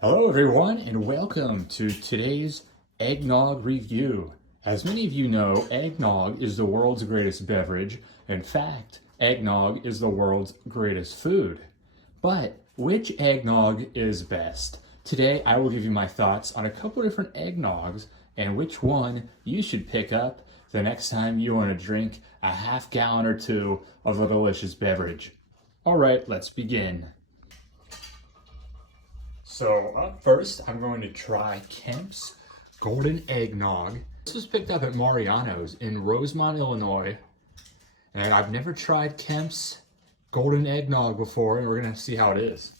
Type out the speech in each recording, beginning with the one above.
Hello everyone and welcome to today's eggnog review. As many of you know, eggnog is the world's greatest beverage. In fact, eggnog is the world's greatest food. But which eggnog is best? Today I will give you my thoughts on a couple different eggnogs and which one you should pick up the next time you want to drink a half gallon or two of a delicious beverage. All right, let's begin. So up first, I'm going to try Kemps Golden Egg Nog. This was picked up at Mariano's in Rosemont, Illinois. And I've never tried Kemps Golden Egg Nog before, and we're gonna see how it is.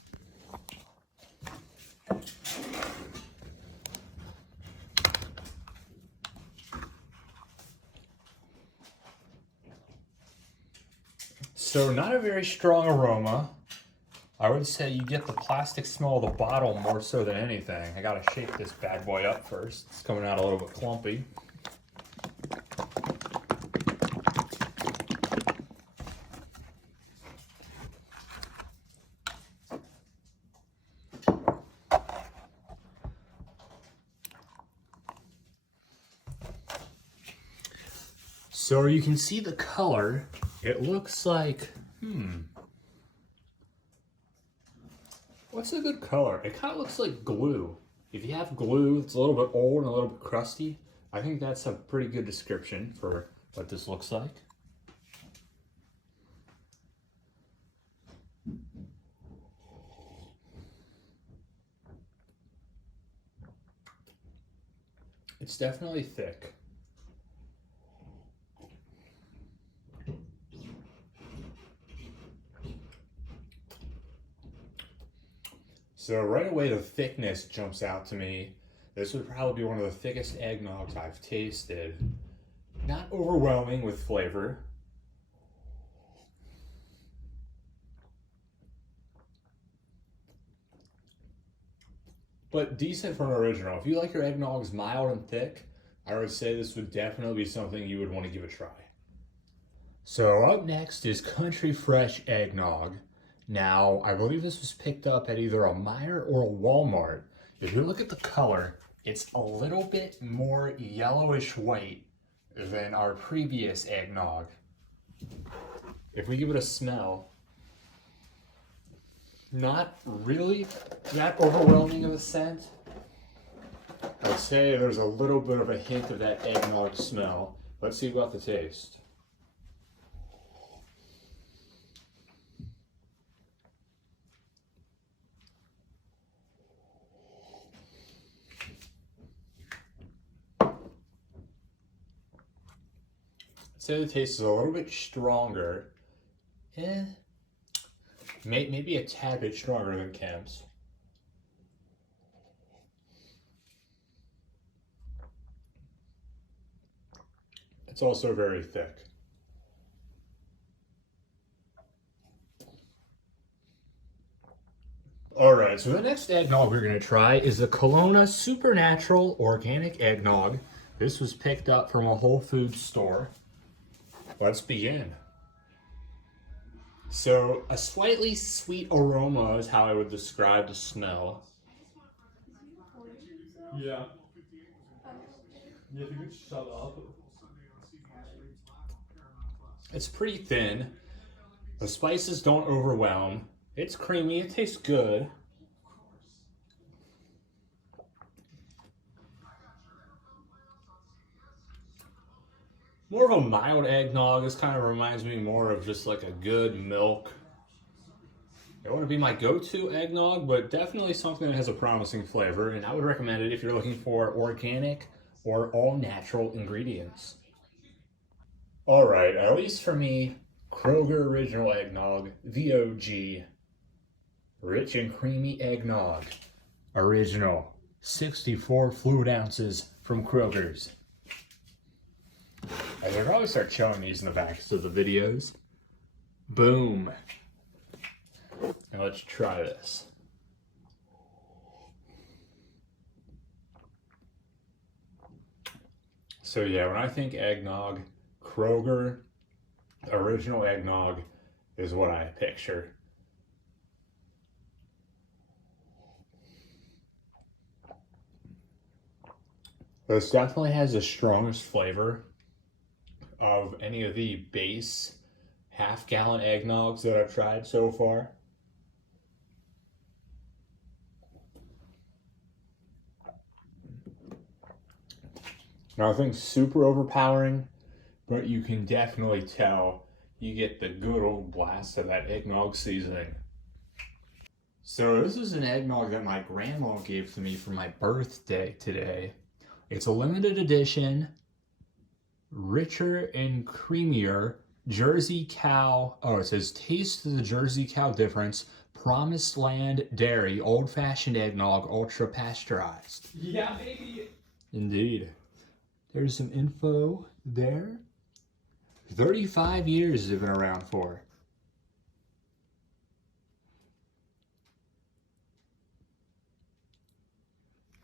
So not a very strong aroma. I would say you get the plastic smell of the bottle more so than anything. I gotta shake this bad boy up first. It's coming out a little bit clumpy. So you can see the color. It looks like, what's a good color? It kind of looks like glue. If you have glue that's a little bit old and a little bit crusty, I think that's a pretty good description for what this looks like. It's definitely thick. So right away the thickness jumps out to me. This would probably be one of the thickest eggnogs I've tasted. Not overwhelming with flavor. But decent for an original. If you like your eggnogs mild and thick, I would say this would definitely be something you would want to give a try. So up next is Country Fresh Eggnog. Now, I believe this was picked up at either a Meijer or a Walmart. If you look at the color, it's a little bit more yellowish white than our previous eggnog. If we give it a smell, not really that overwhelming of a scent. I'd say there's a little bit of a hint of that eggnog smell. Let's see about the taste. Say the taste is a little bit stronger. Maybe a tad bit stronger than Kemps. It's also very thick. Alright, so the next eggnog we're going to try is the Kalona Supernatural Organic Eggnog. This was picked up from a Whole Foods store. Let's begin. So, a slightly sweet aroma is how I would describe the smell. Yeah. If you could shut up. It's pretty thin. The spices don't overwhelm. It's creamy. It tastes good. More of a mild eggnog. This kind of reminds me more of just like a good milk. It wouldn't be my go-to eggnog, but definitely something that has a promising flavor, and I would recommend it if you're looking for organic or all-natural ingredients. Alright, at least for me, Kroger Original Egg Nog, VOG. Rich and creamy eggnog. Original. 64 fluid ounces from Kroger's. I should probably start showing these in the backs of the videos. Boom. Now let's try this. So yeah, when I think eggnog, Kroger Original Egg Nog is what I picture. This definitely has the strongest flavor of any of the base half-gallon eggnogs that I've tried so far. Nothing super overpowering, but you can definitely tell you get the good old blast of that eggnog seasoning. So this is an eggnog that my grandma gave to me for my birthday today. It's a limited edition, richer and creamier Jersey cow. Oh, it says taste the Jersey cow difference. Promised Land Dairy old-fashioned eggnog, ultra pasteurized. Yeah, baby. Indeed. There's some info there. 35 years they've been around for.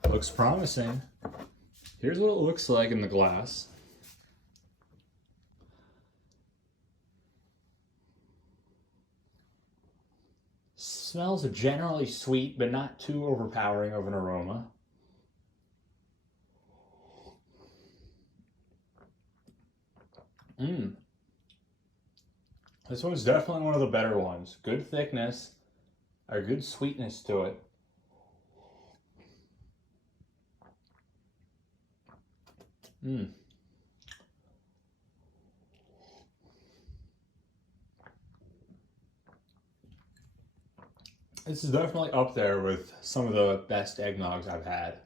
Looks promising. Here's what it looks like in the glass. Smells generally sweet, but not too overpowering of an aroma. This one's definitely one of the better ones. Good thickness, or good sweetness to it. This is definitely up there with some of the best eggnogs I've had.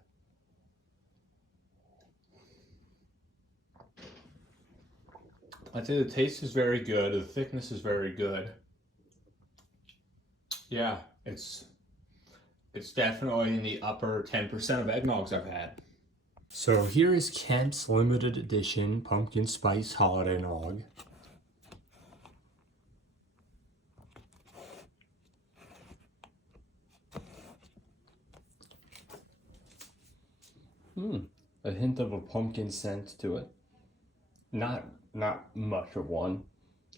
I'd say the taste is very good, the thickness is very good. Yeah, it's definitely in the upper 10% of eggnogs I've had. So here is Kemps limited edition pumpkin spice holiday nog. A hint of a pumpkin scent to it. Not much of one.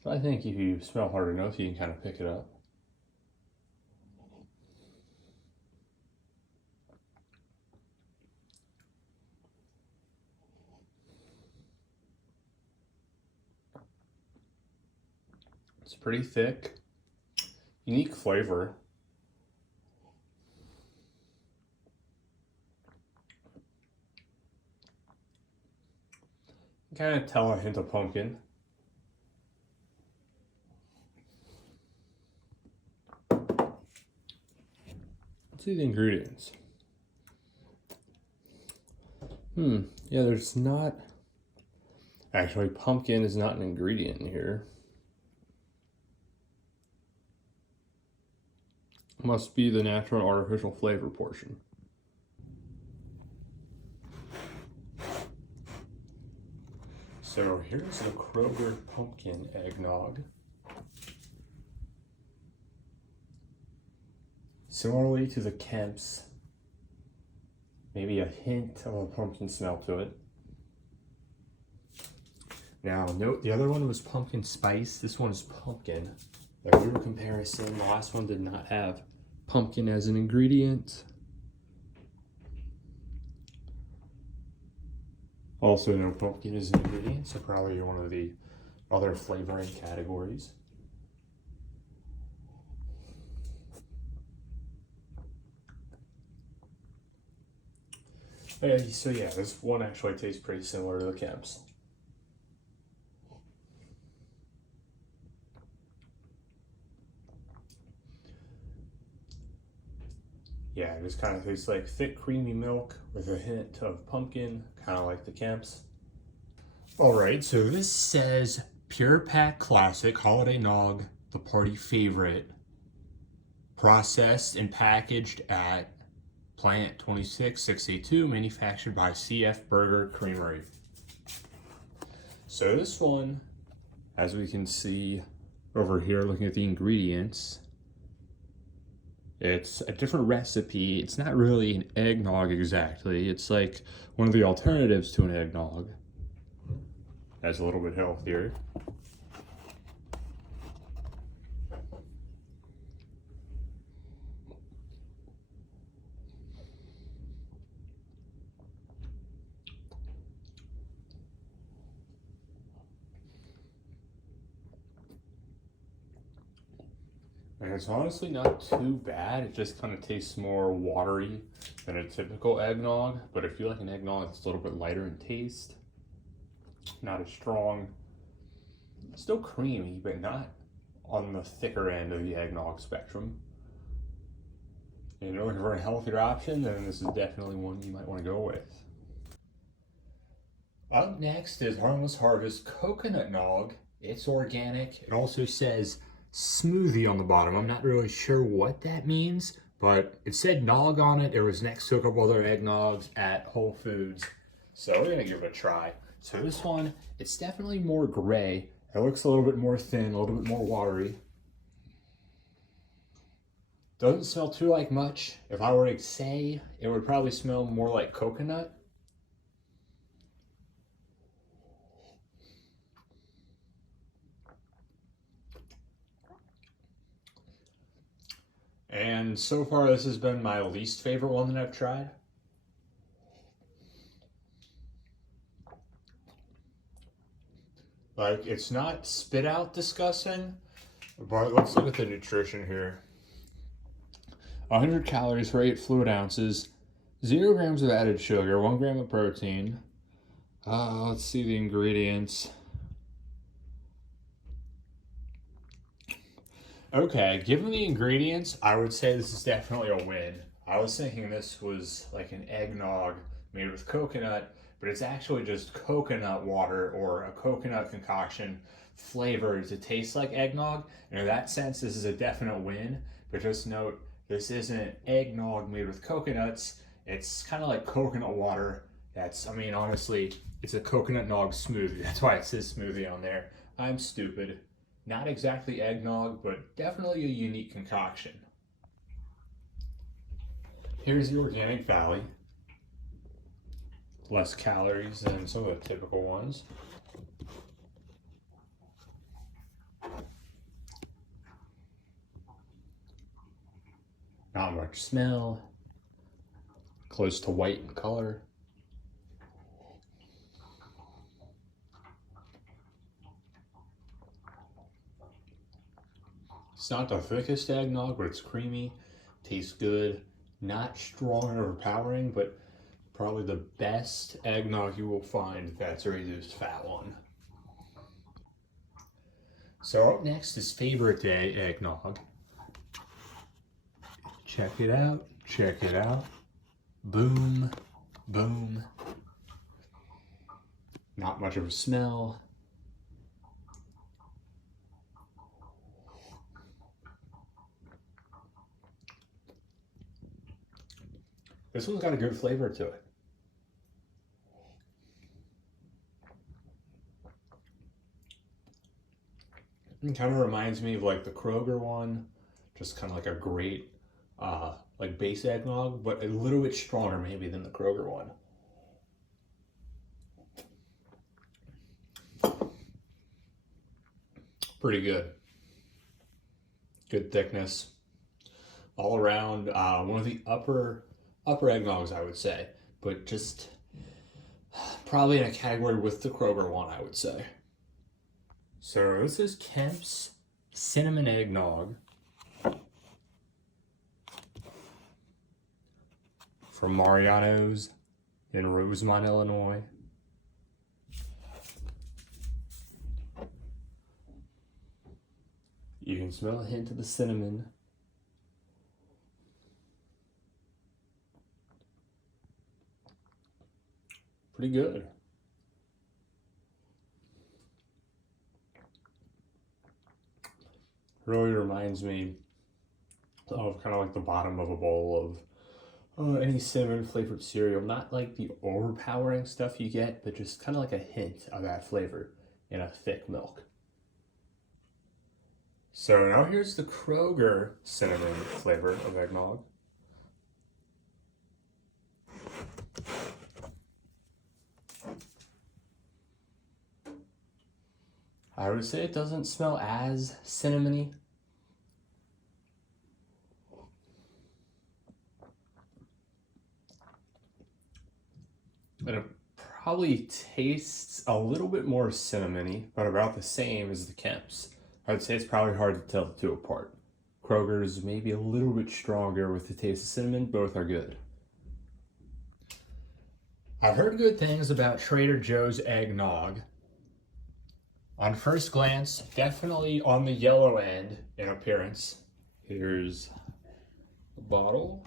But I think if you smell hard enough, you can kind of pick it up. It's pretty thick. Unique flavor. You can kind of tell a hint of pumpkin. Let's see the ingredients. Yeah, there's not... Actually, pumpkin is not an ingredient in here. Must be the natural and artificial flavor portion. So here's the Kroger Pumpkin Egg Nog. Similarly to the Kemps, maybe a hint of a pumpkin smell to it. Now note the other one was pumpkin spice, this one is pumpkin. A real comparison, the last one did not have pumpkin as an ingredient. Also no pumpkin as an ingredient, so probably one of the other flavoring categories. So yeah, this one actually tastes pretty similar to the Kemps. Yeah, it just kind of tastes like thick, creamy milk with a hint of pumpkin, kind of like the Kemps. All right, so this says Pure Pack Classic Holiday Nog, the party favorite. Processed and packaged at Plant 26682, manufactured by CF Burger Creamery. So this one, as we can see over here looking at the ingredients, it's a different recipe. It's not really an eggnog exactly. It's like one of the alternatives to an eggnog. That's a little bit healthier. It's honestly not too bad. It just kind of tastes more watery than a typical eggnog, but I feel like an eggnog that's a little bit lighter in taste, not as strong. Still creamy, but not on the thicker end of the eggnog spectrum. And if you're looking for a healthier option, then this is definitely one you might want to go with. Up next is Harmless Harvest Coconut Nog. It's organic. It also says smoothie on the bottom. I'm not really sure what that means, but it said Nog on it. It was next to a couple other eggnogs at Whole Foods. So we're gonna give it a try. So this one, it's definitely more gray. It looks a little bit more thin, a little bit more watery. Doesn't smell too like much. If I were to say, it would probably smell more like coconut. And so far, this has been my least favorite one that I've tried. Like, it's not spit out disgusting, but let's look at the nutrition here. 100 calories for 8 fluid ounces, 0 grams of added sugar, 1 gram of protein. Let's see the ingredients. Okay, given the ingredients, I would say this is definitely a win. I was thinking this was like an eggnog made with coconut, but it's actually just coconut water or a coconut concoction flavored to taste like eggnog. And in that sense, this is a definite win. But just note, this isn't eggnog made with coconuts. It's kind of like coconut water. I mean, honestly, it's a coconut nog smoothie. That's why it says smoothie on there. I'm stupid. Not exactly eggnog, but definitely a unique concoction. Here's the Organic Valley. Less calories than some of the typical ones. Not much smell. Close to white in color. It's not the thickest eggnog, but it's creamy, tastes good, not strong and overpowering, but probably the best eggnog you will find that's a reduced fat one. So up next is Favorite Day Eggnog. Check it out, check it out. Boom, boom. Not much of a smell. This one's got a good flavor to it. It kind of reminds me of like the Kroger one, just kind of like a great like base eggnog, but a little bit stronger maybe than the Kroger one. Pretty good. Good thickness. All around, one of the upper eggnogs, I would say, but just probably in a category with the Kroger one, I would say. So this is Kemps Cinnamon Egg Nog from Mariano's in Rosemont, Illinois. You can smell a hint of the cinnamon. Pretty good. Really reminds me of kind of like the bottom of a bowl of any cinnamon flavored cereal. Not like the overpowering stuff you get, but just kind of like a hint of that flavor in a thick milk. So now here's the Kroger cinnamon flavor of eggnog. I would say it doesn't smell as cinnamony. But it probably tastes a little bit more cinnamony, but about the same as the Kemps. I would say it's probably hard to tell the two apart. Kroger's maybe a little bit stronger with the taste of cinnamon. Both are good. I've heard good things about Trader Joe's Egg Nog. On first glance, definitely on the yellow end in appearance. Here's the bottle.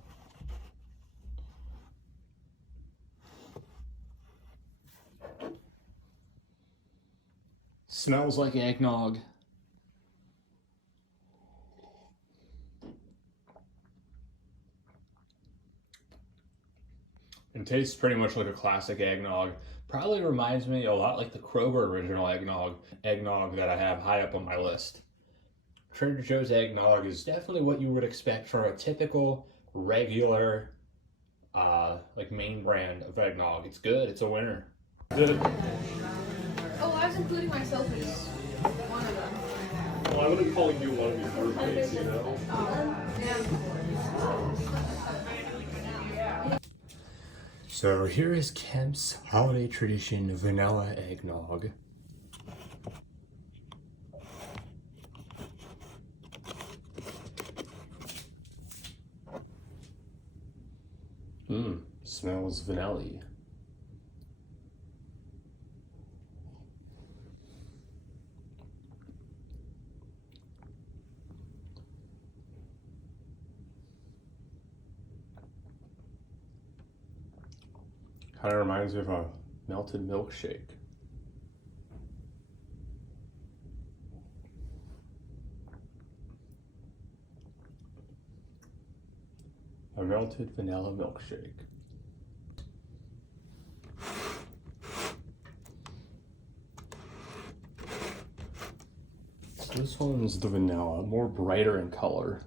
Smells like eggnog. And tastes pretty much like a classic eggnog. Probably reminds me a lot like the Kroger Original Egg Nog, eggnog that I have high up on my list. Trader Joe's Egg Nog is definitely what you would expect from a typical, regular, like main brand of eggnog. It's good, it's a winner. Good. Oh, I was including myself as one of them. Well, I wouldn't call you one of your birthdays, you know? So here is Kemp's holiday tradition vanilla egg nog. Smells vanilla-y. Kind of reminds me of a melted milkshake. A melted vanilla milkshake. So this one's the vanilla, more brighter in color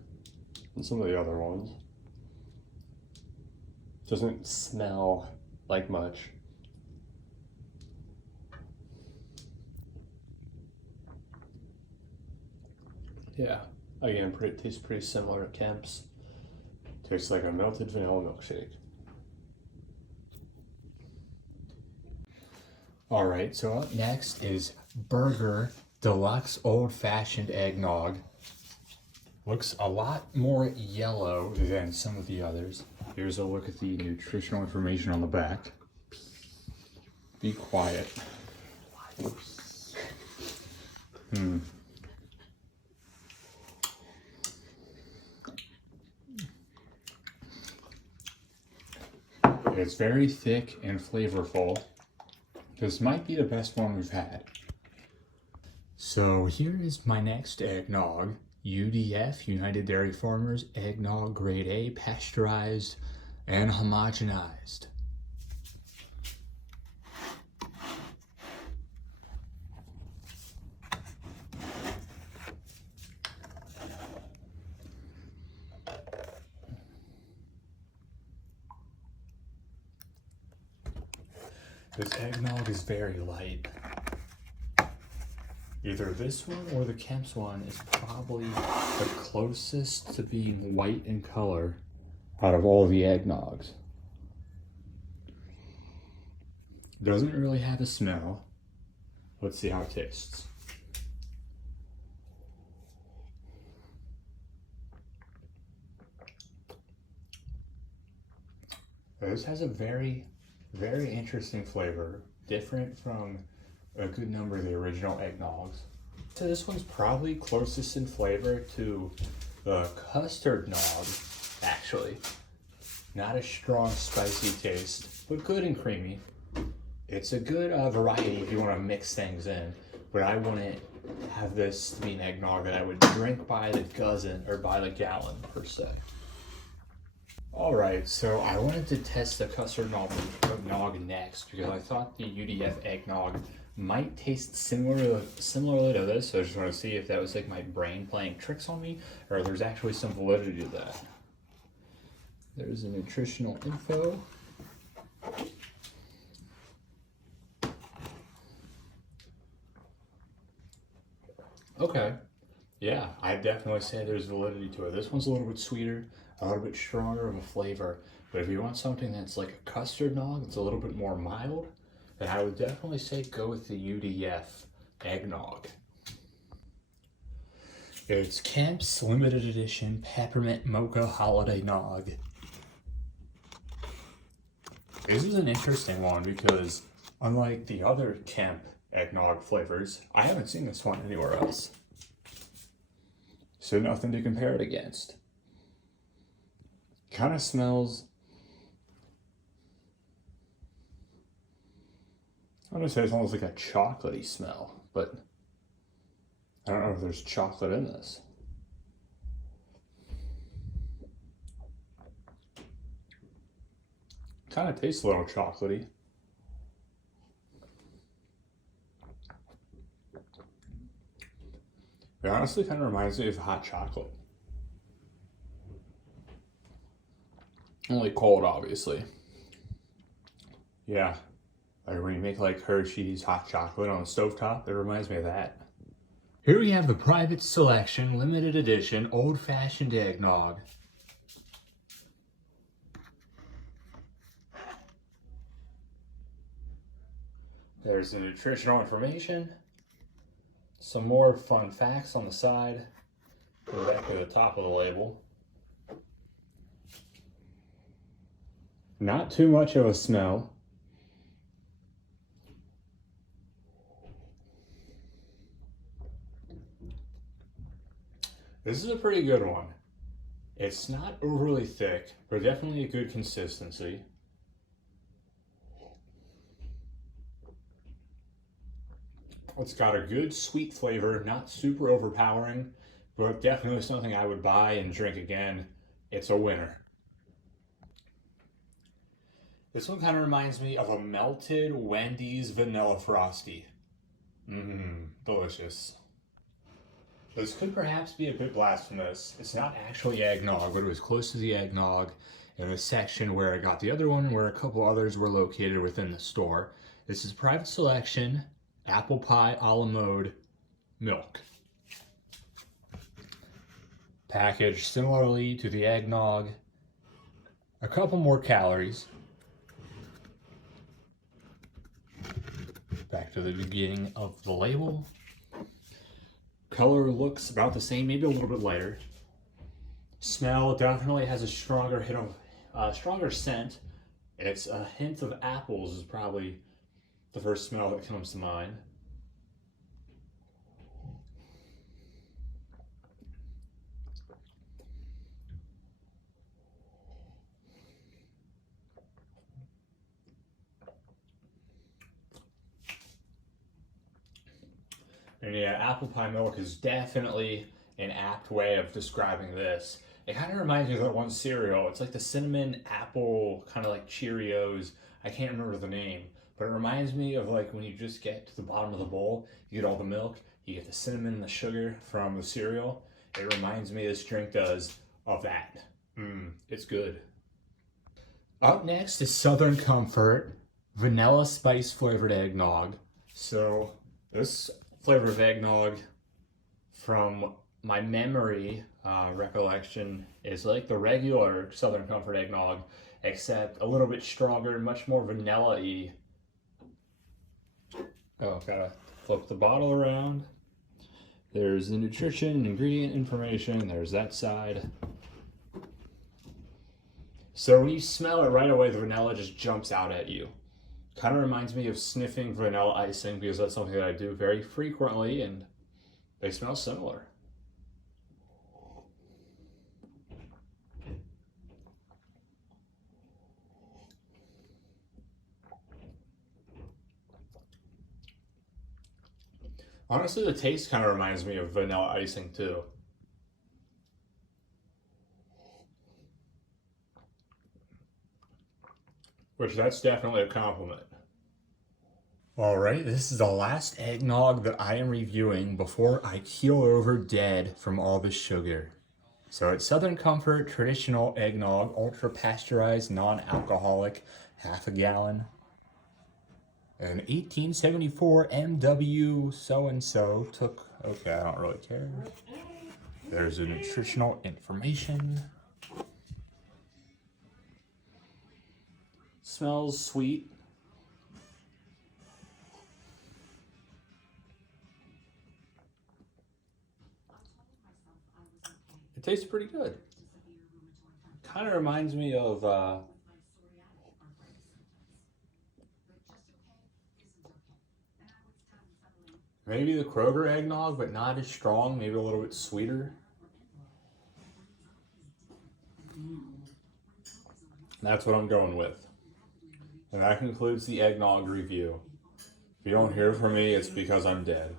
than some of the other ones. Doesn't smell like much. Yeah, again, tastes pretty similar to Kemp's. Tastes like a melted vanilla milkshake. All right, so up next is Burger Deluxe Old Fashioned Egg Nog. Looks a lot more yellow than some of the others. Here's a look at the nutritional information on the back. Be quiet. It's very thick and flavorful. This might be the best one we've had. So here is my next eggnog. UDF, United Dairy Farmers Eggnog Grade A, pasteurized and homogenized. This eggnog is very light. Either this one or the Kemp's one is probably the closest to being white in color out of all the eggnogs. Doesn't really have a smell. Let's see how it tastes. This has a very, very interesting flavor, different from a good number of the original eggnogs. So this one's probably closest in flavor to the Custard Nog, actually. Not a strong spicy taste, but good and creamy. It's a good variety if you want to mix things in, but I wouldn't have this to be an eggnog that I would drink by the dozen or by the gallon per se. Alright, so I wanted to test the Custard Nog next because I thought the UDF eggnog might taste similarly to this, so I just want to see if that was like my brain playing tricks on me or there's actually some validity to that. There's the nutritional info. Okay, yeah, I definitely say there's validity to it. This one's a little bit sweeter, a little bit stronger of a flavor, but if you want something that's like a custard nog, it's a little bit more mild, then I would definitely say go with the UDF eggnog. It's Kemps limited edition Peppermint Mocha Holiday Nog. This is an interesting one because unlike the other Kemp eggnog flavors, I haven't seen this one anywhere else. So nothing to compare it against. Kind of smells, I'm gonna say it's almost like a chocolatey smell, but I don't know if there's chocolate in this. Kind of tastes a little chocolatey. It honestly kind of reminds me of hot chocolate. Only cold, obviously. Yeah, like when you make like Hershey's hot chocolate on a stovetop, it reminds me of that. Here we have the Private Selection Limited Edition Old Fashioned Eggnog. There's the nutritional information, some more fun facts on the side, go back to the top of the label. Not too much of a smell. This is a pretty good one. It's not overly thick, but definitely a good consistency. It's got a good sweet flavor, not super overpowering, but definitely something I would buy and drink again. It's a winner. This one kind of reminds me of a melted Wendy's Vanilla Frosty. Delicious. This could perhaps be a bit blasphemous. It's not actually eggnog, but it was close to the eggnog in the section where I got the other one, where a couple others were located within the store. This is Private Selection Apple Pie a la Mode Milk. Packaged similarly to the eggnog. A couple more calories. Back to the beginning of the label. Color looks about the same, maybe a little bit lighter. Smell definitely has a stronger hit of, stronger scent. It's a hint of apples is probably the first smell that comes to mind. And yeah, apple pie milk is definitely an apt way of describing this. It kind of reminds me of that one cereal. It's like the cinnamon apple, kind of like Cheerios. I can't remember the name, but it reminds me of like when you just get to the bottom of the bowl, you get all the milk, you get the cinnamon and the sugar from the cereal. It reminds me, this drink does, of that. It's good. Up next is Southern Comfort Vanilla Spice Flavored Eggnog. So this flavor of eggnog, from my memory recollection, is like the regular Southern Comfort eggnog, except a little bit stronger, much more vanilla-y. Oh, gotta flip the bottle around. There's the nutrition and ingredient information. There's that side. So when you smell it right away, the vanilla just jumps out at you. Kind of reminds me of sniffing vanilla icing, because that's something that I do very frequently, and they smell similar. Honestly, the taste kind of reminds me of vanilla icing too. Which, that's definitely a compliment. Alright, this is the last eggnog that I am reviewing before I keel over dead from all the sugar. So it's Southern Comfort Traditional Eggnog, ultra pasteurized, non-alcoholic, half a gallon. An 1874 MW so-and-so took, okay, I don't really care. There's the nutritional information. Smells sweet. tastes pretty good. Kind of reminds me of maybe the Kroger Eggnog, but not as strong, maybe a little bit sweeter. That's what I'm going with. And that concludes the eggnog review. If you don't hear from me, it's because I'm dead.